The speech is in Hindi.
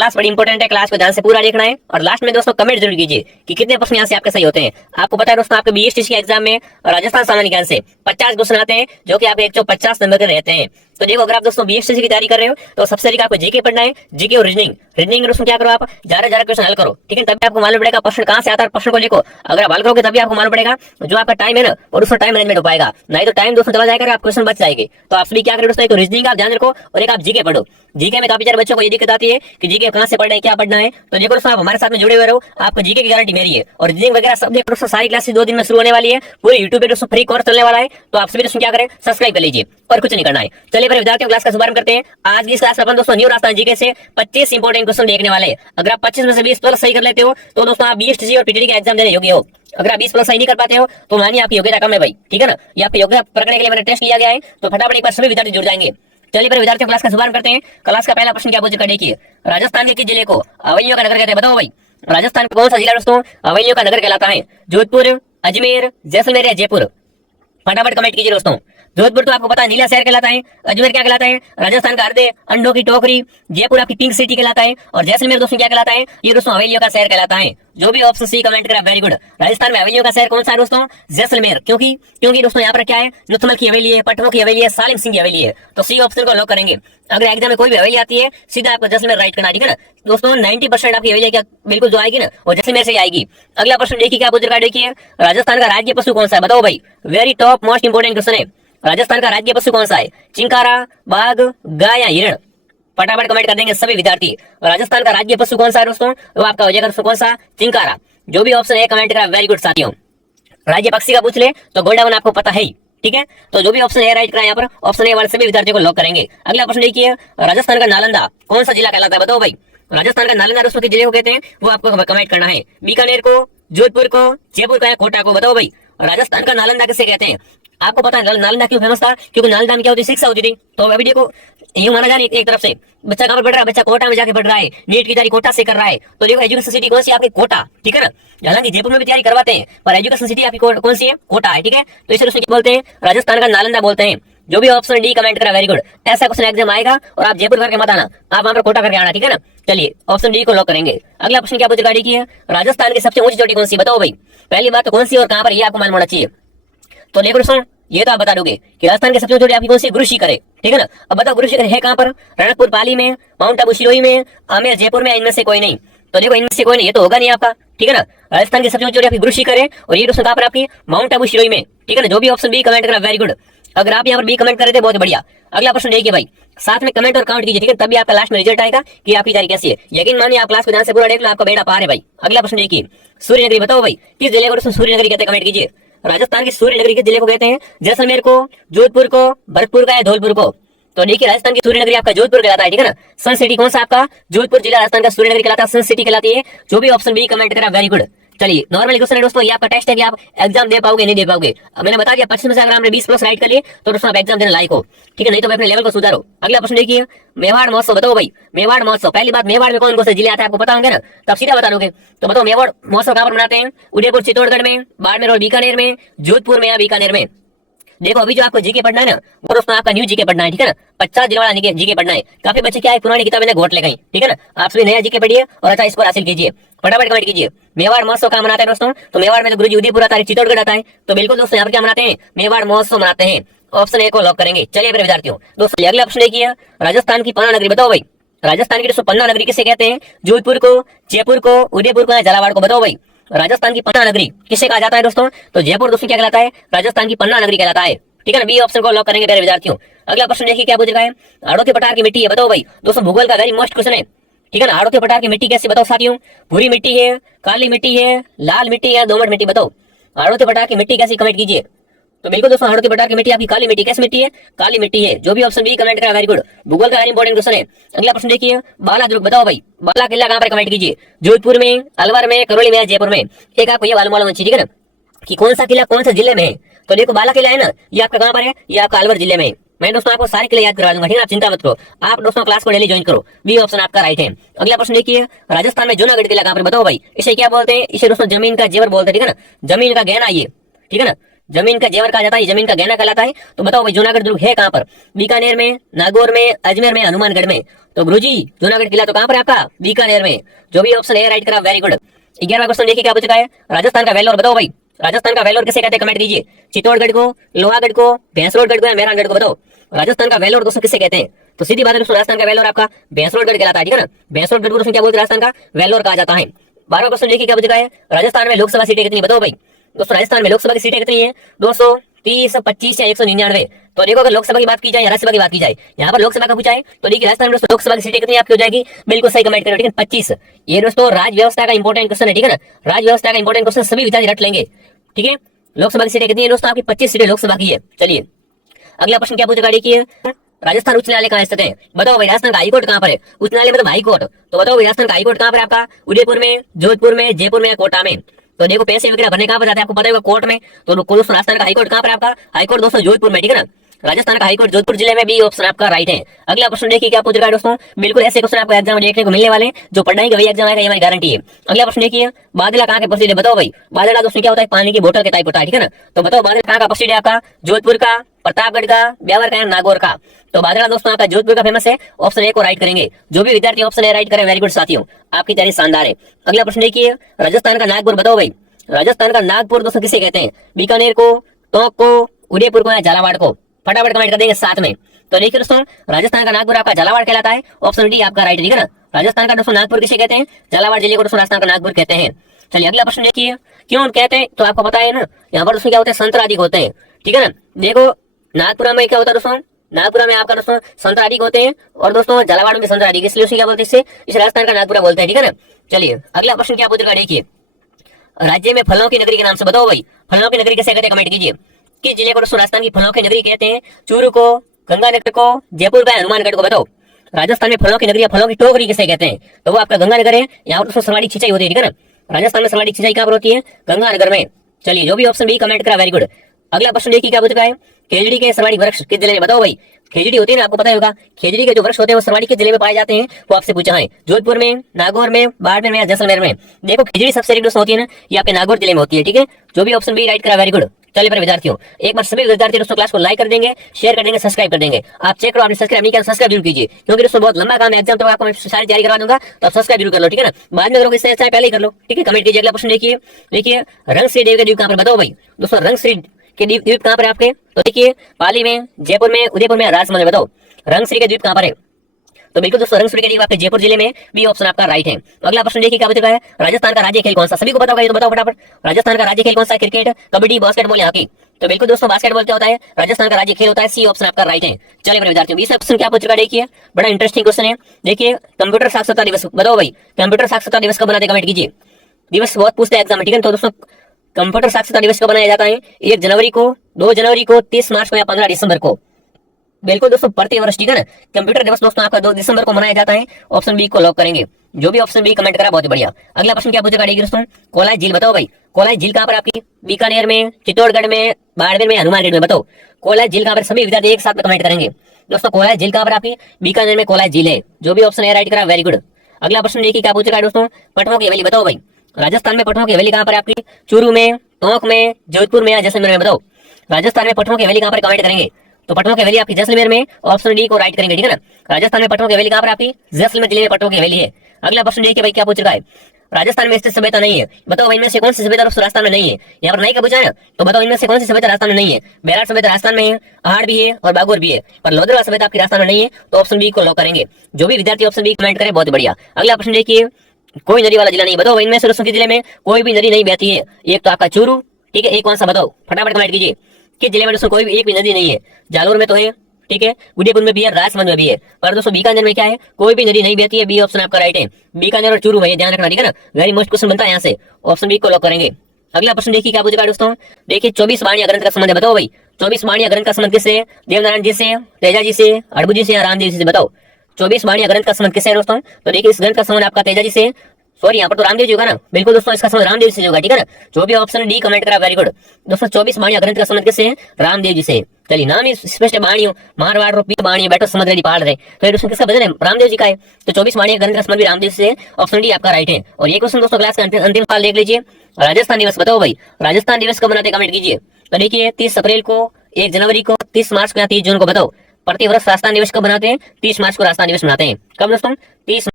क्लास बड़ी इंपॉर्टेंट है, क्लास को ध्यान से पूरा देखना है। और लास्ट में दोस्तों कमेंट जरूर कीजिए कि कितने प्रश्न यहाँ से आपके सही होते हैं। आपको पता है दोस्तों, आपके बीएसटीसी के एग्जाम में राजस्थान सामान्य ज्ञान से 50 क्वेश्चन आते हैं, जो कि आपके 150 नंबर के रहते हैं। तो देखो, अगर आप दोस्तों बीएसटीसी की तैयारी कर रहे हो तो सबसे अधिक आपको जीके पढ़ना है, जीके और रीजनिंग। रीजनिंग में क्या करो, आप ज्यादा क्वेश्चन हल करो, ठीक है, तभी आपको मालूम पड़ेगा प्रश्न कहां से आता है। प्रश्न को देखो, अगर आप हल करोगे तभी आपको मालूम पड़ेगा जो आपका टाइम है ना, और उसमें टाइम मैनेजमेंट हो पाएगा। नहीं तो टाइम दोस्तों चला जाएगा, आप क्वेश्चन बच जाएंगे। तो आप सभी क्या करें दोस्तों, एक तो रीजनिंग का ध्यान रखो और एक आप जीके पढ़ो। जीके में काफी सारे बच्चों को ये दिक्कत आती है कि जीके कहां से पढ़ना है, क्या पढ़ना है। तो देखो दोस्तों, आप हमारे साथ में जुड़े हुए रहो, आपको जीके की गारंटी मेरी है। और रीजनिंग वगैरह सब देखो दोस्तों, सारी क्लासेस 2 दिन में शुरू होने वाली है। पूरे यूट्यूब पे दोस्तों फ्री कोर्स चलने वाला है। तो आप सभी दोस्तों क्या करें, सब्सक्राइब कर लीजिए और कुछ नहीं करना है। चलिए फिर विद्यार्थियों, क्लास का शुभारंभ करते हैं। आज की इस क्लास में अपन दोस्तों न्यू राजस्थान जीके से 25 इंपॉर्टेंट क्वेश्चन देखने वाले हैं। अगर आप 25 में से 20 प्लस सही कर लेते हो तो दोस्तों आप बीएसटीसी और पीटीटी का एग्जाम देने योग्य हो। अगर आप 20 प्लस सही नहीं कर पाते हो तो मानिए आपकी योग्यता कम है भाई, ठीक है ना। ये आपकी योग्यता परखने के लिए मैंने टेस्ट लिया गया है। तो फटाफट एक बार सभी विद्यार्थी जुड़ जाएंगे। चलिए फिर विद्यार्थियों, क्लास का शुभारंभ करते हैं। क्लास का पहला प्रश्न क्या पूछा, देखिए, राजस्थान के किस जिले को अवैलियों का नगर कहते हैं, बताओ भाई। राजस्थान का कौन सा जिला दोस्तों अवैलियों का नगर कहलाता है? जोधपुर, अजमेर, जैसलमेर या जयपुर? फटाफट कमेंट कीजिए दोस्तों। जोधपुर तो आपको पता है नीला शहर कहलाता है। अजमेर क्या कहलाता है? राजस्थान का हृदय, अंडों की टोकरी। जयपुर आपकी पिंक सिटी कहलाता है। और जैसलमेर दोस्तों क्या कहलाता है? ये दोस्तों हवेलियों का शहर कहलाता है। जो भी ऑप्शन सी कमेंट करा वेरी गुड। राजस्थान में हवेलियों का शहर कौन सा है दोस्तों? जैसलमेर। क्योंकि दोस्तों यहाँ पर क्या है, नुतमल की हवेली है, पटनों की हवेली है, सालिम सिंह की हवेली है। तो सी ऑप्शन को लॉक करेंगे। अगर एग्जाम में कोई भी हवेली आती है, सीधा आपको जैसलमेर राइट करना, ठीक है ना दोस्तों। 90% आपकी हवेली क्या बिल्कुल जो आएगी ना, वो जैसलमेर से आएगी। अगला प्रश्न देखिए, क्या पूछ रखा है, देखिए, राजस्थान का राज्य पशु कौन सा है, बताओ भाई। Very top most important question है। राजस्थान का राज्य पशु कौन सा है? चिंकारा, बाघ, गाय या हिरण? फटाफट कमेंट कर देंगे सभी विद्यार्थी। राजस्थान का राज्य पशु कौन सा है दोस्तों? वो आपका हो जाएगा दोस्तों कौन सा? चिंकारा। जो भी ऑप्शन है कमेंट करा वेरी गुड साथियों। राज्य पक्षी का पूछ ले तो गोल्डन आपको पता है, ठीक है। तो जो भी ऑप्शन है राइट करा, यहाँ पर ऑप्शन ए वाले सभी विद्यार्थियों को लॉक करेंगे। अगला प्रश्न देखिए, राजस्थान का नालंदा कौन सा जिला कहलाता है, बताओ भाई। राजस्थान का नालंदा दोस्तों किस जिले को कहते हैं, वो आपको कमेंट करना है। बीकानेर को, जोधपुर को, जयपुर का या कोटा को, बताओ भाई। राजस्थान का नालंदा किसे कहते हैं? आपको पता है नालंदा क्यों फेमस था? क्योंकि नालंदा में क्या होती, शिक्षा होती थी। तो अभी देखो, ये माना जा रही है एक तरफ से बच्चा कहाँ पर पढ़ रहा है, बच्चा कोटा में जाके पढ़ रहा है, नीट की तैयारी कोटा से कर रहा है। तो देखो एजुकेशन सिटी कौन सी आपकी? कोटा, ठीक है ना। हालांकि जयपुर में भी तैयारी करवाते हैं, पर एजुकेशन सिटी आपकी कौन सी है? कोटा है, ठीक है। तो इसे क्या बोलते हैं? राजस्थान का नालंदा बोलते हैं। जो भी ऑप्शन डी कमेंट करा वेरी गुड। ऐसा क्वेश्चन एग्जाम आएगा और आप जयपुर करके मत आना, आप वहां पर कोटा करके आना, ठीक है ना। चलिए ऑप्शन डी को लॉक करेंगे। अगला प्रश्न क्या पूछा गाड़ी की है, राजस्थान की सबसे ऊंची चोटी कौन सी, बताओ भाई। पहली बात तो कौन सी और कहां पर, ये आपको मालूम होना चाहिए। तो देखो दोस्तों, ये तो आप बता दोगे कि राजस्थान की सबसे ऊंची चोटी आपकी कौन सी? गुरु शिखर है, ठीक है ना। अब बताओ गुरु शिखर है कहां पर? रणकपुर पाली में, माउंट आबू सिरोही में, आमेर जयपुर में, इनमें से कोई नहीं। तो देखो इनमें से कोई नहीं, ये तो होगा नहीं आपका, ठीक है ना। राजस्थान की सबसे ऊंची चोटी आपकी गुरु शिखर है और ये दोस्तों कहां पर आपकी? माउंट आबू सिरोही में, ठीक है ना। जो भी ऑप्शन बी कमेंट करा वेरी गुड। अगर आप यहाँ पर बी कमेंट कर रहे थे बहुत बढ़िया। अगला प्रश्न देखिए भाई, साथ में कमेंट और काउंट कीजिए, ठीक है, तभी आपका लास्ट में रिजल्ट आएगा कि आपकी तैयारी कैसी है। यकीन मानिए आप क्लास को ध्यान से पूरा देख लो, आपका बेड़ा पार है भाई। अगला प्रश्न देखिए, सूर्यनगरी बताओ भाई, किस जिले को दोस्तों सूर्यनगरी कहते हैं, कमेंट कीजिए। राजस्थान की सूर्यनगरी किस जिले को कहते हैं? जैसलमेर को, जोधपुर को, भरतपुर का या धौलपुर को? तो देखिए राजस्थान की सूर्यनगरी आपका जोधपुर कहलाता है, ठीक है ना। सन सिटी कौन सा आपका? जोधपुर जिला राजस्थान का सूर्यनगरी कहलाता है, सन सिटी कहलाती है। जो भी ऑप्शन बी कमेंट करा वेरी गुड। चलिए नॉर्मल क्वेश्चन है दोस्तों, ये आपका टेस्ट है कि आप एग्जाम दे पाओगे नहीं दे पाओगे। मैंने बता दिया 25 में से अगर आपने 20 प्लस राइट कर लिए तो दोस्तों आप एग्जाम देने लायक हो, ठीक है। नहीं तो अपने लेवल को सुधारो। अगला प्रश्न देखिए, मेवाड़ महोत्सव बताओ भाई। मेवाड़ महोत्सव, पहली बात मेवाड़ में कौन कौन से जिले आते हैं आपको पता होंगे ना, तब सीधा बता दोगे। तो बताओ मेवाड़ महोत्सव कहां पर मनाते हैं? उदयपुर, चित्तौड़गढ़ में, बाड़मेर और बीकानेर में, जोधपुर में या बीकानेर में? देखो अभी जो आपको जीके पढ़ना है ना, वो दोस्तों आपका न्यू जीके पढ़ना है, ठीक है ना। 50 जिलों वाला जीके पढ़ना है। काफी बच्चे क्या है, पुरानी किताबें ने घोट ले गई, ठीक है ना। आप सभी नया जीके पढ़िए और अच्छा स्कोर हासिल कीजिए। फटाफट कमेंट कीजिए। मेवाड़ महोत्सव कहाँ मनाते हैं दोस्तों? तो मेवाड़ में तो गुरुजी उदयपुर आता है, चित्तौड़गढ़ आता है। तो बिल्कुल दोस्तों यहाँ पर क्या मनाते हैं? मेवाड़ महोत्सव मनाते हैं। ऑप्शन ए को लॉक करेंगे। चलिए मेरे विद्यार्थियों दोस्तों, अगला प्रश्न देखिए, राजस्थान की पन्ना नगरी बताओ भाई। राजस्थान की दोस्तों पन्ना नगरी किसे कहते हैं? जोधपुर को, जयपुर को, उदयपुर को या झालावाड़ को? बताओ भाई। राजस्थान की पन्ना नगरी किसे कहा जाता है दोस्तों? तो जयपुर दोस्तों क्या कहलाता है? राजस्थान की पन्ना नगरी कहलाता है, ठीक है ना। बी ऑप्शन को लॉक करेंगे मेरे विद्यार्थियों। अगला प्रश्न देखिए क्या पूछ रहा है, हाड़ोती पठार की मिट्टी है बताओ भाई। दोस्तों भूगोल का वेरी मोस्ट क्वेश्चन है, ठीक है ना। हाड़ोती पठार की मिट्टी कैसी बताओ साथियों? भूरी मिट्टी है, काली मिट्टी है, लाल मिट्टी है, दोमट मिट्टी? बताओ हाड़ोती पठार की मिट्टी कैसी, कमेंट कीजिए। तो बिल्कुल दोस्तों हाड़ोती पठार की मिट्टी आपकी काली मिट्टी, कैसी मिट्टी है? काली मिट्टी है। जो भी ऑप्शन बी कमेंट करा वेरी गुड। भूगोल का वेरी इंपॉर्टेंट क्वेश्चन है। अगला प्रश्न देखिए, बाला दुर्ग बताओ भाई। बाला किला कहां पर, कमेंट कीजिए। जोधपुर में, अलवर में, करौली में, जयपुर में? एक आपको ये मालूम होना चाहिए, ठीक है ना, कि कौन सा किला कौन सा जिले में है। तो देखो बाला किला है ना, ये आपका कहां पर है? ये आपका अलवर जिले में है। मैं दोस्तों आपको सारे किले याद करवा दूंगा, ठीक है, आप चिंता मत करो। आप दोस्तों क्लास को डेली ज्वाइन करो। बी ऑप्शन आपका राइट है। अगला प्रश्न देखिए, राजस्थान में जूनागढ़ किला कहां पर बताओ भाई। इसे क्या बोलते हैं? इसे दोस्तों जमीन का जेवर बोलते हैं, ठीक है ना। जमीन का गहना ये, ठीक है ना। जमीन का जेवर कहा जाता है, जमीन का गहना कहलाता है। तो बताओ भाई जूनागढ़ दुर्ग है कहाँ पर? बीकानेर में, नागौर में, अजमेर में, हनुमानगढ़ में। तो गुरुजी जूनागढ़ किला तो कहाँ पर है आपका? बीकानेर में। जो भी ऑप्शन है राइट करा, वेरी गुड। 11वां क्वेश्चन देखिए क्या पूछ चुका है, राजस्थान का वेलोर बताओ भाई, राजस्थान का वेलोर किसे कहते हैं? कमेंट कीजिए। चित्तौड़गढ़ को, लोहागढ़ को, भैंसरोडगढ़ को या मेहरानगढ़ को? बताओ राजस्थान का वेलोर दोस्तों किसे कहते हैं? तो सीधी बात है दोस्तों, राजस्थान का वेलोर आपका भैंसरोडगढ़ कहलाता है, ठीक है ना। भैंसरोडगढ़ को दोस्तों क्या बोलते हैं? राजस्थान का वेलोर कहा जाता है। 12वां क्वेश्चन देखिए क्या पूछ चुका है, राजस्थान में लोकसभा सीटें कितनी बताओ भाई? दोस्तों राजस्थान में लोकसभा की सीटें कितनी है? 230, 25 या 199। तो देखो अगर लोकसभा की बात की जाए या राज्यसभा की बात की जाए, यहाँ पर लोकसभा का पूछा है, तो देखिए राजस्थान में दोस्तों लोकसभा की सीटें कितनी आपकी हो जाएगी? बिल्कुल सही कमेंट करो, ठीक है 25। ये दोस्तों राज व्यवस्था का इंपॉर्टेंट क्वेश्चन है, ठीक है ना। राज व्यवस्था का इंपॉर्टेंट क्वेश्चन सभी विद्यार्थी रट लेंगे, ठीक है। लोकसभा की सीटें कितनी है दोस्तों? आपकी 25 सीटें लोकसभा की है। चलिए अगला प्रश्न क्या पूछेगा देखिए, राजस्थान उच्च न्यायालय कहाँ स्थित है? बताओ भाई राजस्थान का हाईकोर्ट कहाँ पर है? उच्च न्यायालय मतलब हाईकोर्ट। तो बताओ भाई राजस्थान का हाईकोर्ट कहाँ पर है आपका? उदयपुर में, जोधपुर में, जयपुर में या कोटा में? तो देखो पैसे वगैरह भरने कहाँ पर जाते हैं आपको पता होगा, कोर्ट में। तो दोस्तों राजस्थान का हाईकोर्ट कहाँ पर आपका? हाईकोर्ट दोस्तों जोधपुर में, ठीक है ना। राजस्थान का हाईकोर्ट जोधपुर जिले में, भी ऑप्शन आपका राइट है। अगला प्रश्न देखिए क्या पूछ रहा है दोस्तों, बिल्कुल ऐसे क्वेश्चन आपको एग्जाम में देखने को मिलने वाले, जो पढ़ाई का वही एग्जाम आएगा, ये हमारी गारंटी है। अगला प्रश्न देखिए, बादला कहाँ के प्रसिद्ध है? बताओ भाई बादला दोस्तों क्या होता है? पानी की बोतल के टाइप होता है, ठीक है ना। तो बताओ बादला कहाँ का प्रसिद्ध है आपका? जोधपुर का, प्रतापगढ़ का, ब्यावर का, नागौर का? तो बादला दोस्तों आपका जोधपुर का फेमस है। ऑप्शन ए को राइट करेंगे। जो भी विद्यार्थी ऑप्शन ए राइट करें, वेरी गुड साथियों, आपकी तैयारी शानदार है। अगला प्रश्न देखिए, राजस्थान का नागपुर बताओ भाई, राजस्थान का नागपुर दोस्तों किसे कहते हैं? बीकानेर को, टोंक को, उदयपुर को या झालावाड़ को? फटाफट कमेंट कर देंगे साथ में। तो देखिए दोस्तों राजस्थान का नागपुर आपका झालावाड़ कहलाता है। ऑप्शन डी आपका राइट, ठीक है ना। राजस्थान का दोस्तों नागपुर किसे कहते हैं? झालावाड़ जिले को दोस्तों राजस्थान का नागपुर कहते हैं। चलिए अगला प्रश्न देखिए, क्यों कहते हैं? तो आपको पता है ना, यहाँ पर दोस्तों क्या होता है? संत अधिक होते हैं, ठीक है ना। देखो नागपुर में क्या होता है दोस्तों? नागपुर में आपका दोस्तों संत अधिक होते हैं, और दोस्तों झालावाड़ में संत अधिक, इसलिए क्या बोलते हैं? इस राजस्थान का नागपुर बोलते हैं, ठीक है ना। चलिए अगला प्रश्न क्या पूछेगा देखिए, राज्य में फलों की नगरी के नाम से बताओ भाई, फलों की नगरी कैसे कहते हैं? कमेंट कीजिए। किस जिले को दोस्तों राजस्थान की फलों की नगरी कहते हैं? चूरू को, गंगानगर को, जयपुर का, हनुमानगढ़ को? बताओ राजस्थान में फलों की नगरी या फलों की टोकरी किसे कहते हैं? तो वो आपका गंगानगर है। यहाँ पर दोस्तों सर्वाधिक सिंचाई होती है, ठीक है ना। राजस्थान में सर्वाधिक सिंचाई कहाँ पर होती है? गंगानगर में। चलिए जो भी ऑप्शन बी कमेंट करा, वेरी गुड। अगला प्रश्न देखिए क्या पूछा है, खेजड़ी के सर्वाधिक वृक्ष किस जिले में? बताओ भाई खेजड़ी होती है ना, आपको पता होगा, खेजड़ी के जो वृक्ष होते हैं वो सर्वाधिक किस जिले में पाए जाते हैं? वो आपसे पूछा है। जोधपुर में, नागौर में, बाड़मेर में या जैसलमेर में? देखो खेजड़ी सबसे अधिक होती है ना, ये आपके नागौर जिले में होती है, ठीक है। जो भी ऑप्शन बी राइट करा, वेरी गुड। चलिए पर विद्यार्थियों एक बार सभी विद्यार्थी दोस्तों क्लास को लाइक कर देंगे, शेयर कर देंगे, सब्सक्राइब कर देंगे। आप चेक करो आपने सब्सक्राइब नहीं किया, सब्सक्राइब जरूर कीजिए, क्योंकि दोस्तों बहुत लंबा काम है, एग्जाम तो आपको मैं सारी तैयारी करवा दूंगा, तो आप सब्सक्राइब जरूर कर लो, ठीक है ना। बाद में करोगे इससे अच्छा पहले ही कर लो, ठीक है। कमेंट कीजिए। अगला प्रश्न देखिए, देखिए रंगश्री देवी का द्वीप कहाँ पर? बताओ भाई दोस्तों रंगश्री के द्वीप कहाँ पर है आपके? तो देखिए पाली में, जयपुर में, उदयपुर में, राजसमंद में? बताओ रंगश्री के द्वीप कहाँ पर है? तो बिल्कुल दोस्तों रंगश्री के द्वीप आपके जयपुर जिले में, भी ऑप्शन आपका राइट है। अगला प्रश्न देखिए क्या पूछा है, राजस्थान का राज्य खेल कौन सा? सभी को पता होगा, ये तो बताओ फटाफट। राजस्थान का राज्य खेल कौन सा? क्रिकेट, कबड्डी, बास्केटबॉल या हॉकी? तो बिल्कुल दोस्तों बास्केटबॉल क्या होता है? राजस्थान का राज्य खेल होता है। सी ऑप्शन आपका राइट है। चलिए विद्यार्थियों 20 क्वेश्चन क्या पूछ चुका है देखिए, बड़ा इंटरेस्टिंग क्वेश्चन है। देखिए कंप्यूटर साक्षरता दिवस बताओ भाई, कंप्यूटर साक्षरता दिवस कब बनाते? कमेंट कीजिए। दिवस बहुत पूछते हैं एग्जाम में, ठीक है। तो दोस्तों कंप्यूटर साक्षरता दिवस कब बनाया जाता है? 1 जनवरी को, 2 जनवरी को, 30 मार्च को या 15 दिसंबर को? बिल्कुल दोस्तों प्रति वर्ष, ठीक है ना। कंप्यूटर दिवस दोस्तों आपका 2 दिसंबर को मनाया जाता है। ऑप्शन बी को लॉक करेंगे। जो भी ऑप्शन बी कमेंट करा बहुत बढ़िया। अगला प्रश्न क्या पूछेगा दोस्तों, कोलाई झील बताओ भाई, कोलाई झील कहाँ पर आपकी? बीकानेर में, चित्तौड़गढ़ में, बाड़मेर में, हनुमानगढ़ में? बताओ कोलाई झील कहाँ पर? सभी विद्यार्थी एक साथ में कमेंट करेंगे। दोस्तों कोलाई झील कहाँ पर आपकी? बीकानेर में कोलाई झील है। जो भी ऑप्शन है राइट करा, वेरी गुड। अगला प्रश्न देखिए क्या पूछेगा दोस्तों, पटनों की हवेली बताओ भाई, राजस्थान में पटनों की हवेली कहाँ पर आपकी? चूरू में, टोंक में, जोधपुर में या जैसलमेर में? बताओ राजस्थान में पटनों की हवेली कहाँ पर? कमेंट करेंगे। तो पटनों की हवेली आपकी जैसलमेर में, ऑप्शन डी को राइट करेंगे, ठीक है ना। राजस्थान में पटनों की हवेली कहाँ पर आपकी? जैसलमेर जिले में पटनों की हवेली है। अगला प्रश्न देखिए भाई क्या पूछ रहा है, राजस्थान में स्थित सभ्यता नहीं है। बताओ भाई इनमें से कौन सी सभ्यता राजस्थान में नहीं है? यहाँ पर नहीं का पूछा है, तो बताओ इनमें से कौन सी सभ्यता राजस्थान में नहीं है? बेरार सभ्यता राजस्थान में है, अहाड़ भी है और बागोर भी है, पर लोधरा सभ्यता आपकी राजस्थान में नहीं है। तो ऑप्शन बी को लॉक करेंगे। जो भी विद्यार्थी ऑप्शन बी कमेंट करे बहुत बढ़िया। अगला प्रश्न देखिए, कोई नदी वाला जिला नहीं। बताओ इनमें से दोस्तों किस जिले में कोई भी नदी नहीं बहती है? एक तो आपका चूरू, ठीक है, एक कौन सा? बताओ फटाफट कमेंट कीजिए। किस जिले में दोस्तों कोई भी एक भी नदी नहीं है? जालोर में तो है, ठीक है, उदयपुर में भी है, राजसमंद में भी है, पर दोस्तों बीकानेर में क्या है? कोई भी नदी नहीं बहती है। बी ऑप्शन आपका राइट है। बीकानेर और चूरू में, ध्यान रखना, ठीक है ना। वेरी मोस्ट क्वेश्चन बनता है यहाँ से। ऑप्शन बी को लॉक करेंगे। अगला प्रश्न देखिए क्या पूछेगा दोस्तों, देखिए 24 वाणिया ग्रंथ का संबंध है। बताओ भाई 24 वाणिया ग्रंथ का संबंध किससे? देवनारायण जी से, तेजा जी से, अड़बू जी से या रामदेव जी से? बताओ 24 वाणिया ग्रंथ का संबंध किससे है दोस्तों? तो देखिए इस ग्रंथ का संबंध आपका तेजा जी से, सॉरी यहाँ पर तो रामदेव जी होगा ना, बिल्कुल दोस्तों इसका संबंध रामदेव जी से होगा, ठीक है ना। जो भी ऑप्शन डी कमेंट करा, वेरी गुड। दोस्तों 24 वाणिया ग्रंथ का संबंध किससे है? रामदेव जी से। चलिए नाम ही स्पष्ट है, बाणियों मारवाड़ रूपी बाणी बैठो समझ रही पहाड़ रहे, तो ये दोस्तों किसका भजन है? रामदेव जी का है। तो 24 वाणिया ग्रंथ का संबंध भी रामदेव से, ऑप्शन डी आपका राइट है। और ये क्वेश्चन दोस्तों क्लास का अंतिम सवाल देख लीजिए, राजस्थान दिवस बताओ भाई, राजस्थान दिवस कब मनाते? कमेंट कीजिए। तो देखिए 30 अप्रैल को, 1 जनवरी को, 30 मार्च को या 30 जून को बताओ प्रतिवर्ष राजस्थान दिवस कब बनाते हैं? 30 मार्च को राजस्थान दिवस मनाते हैं। कब दोस्तों? 30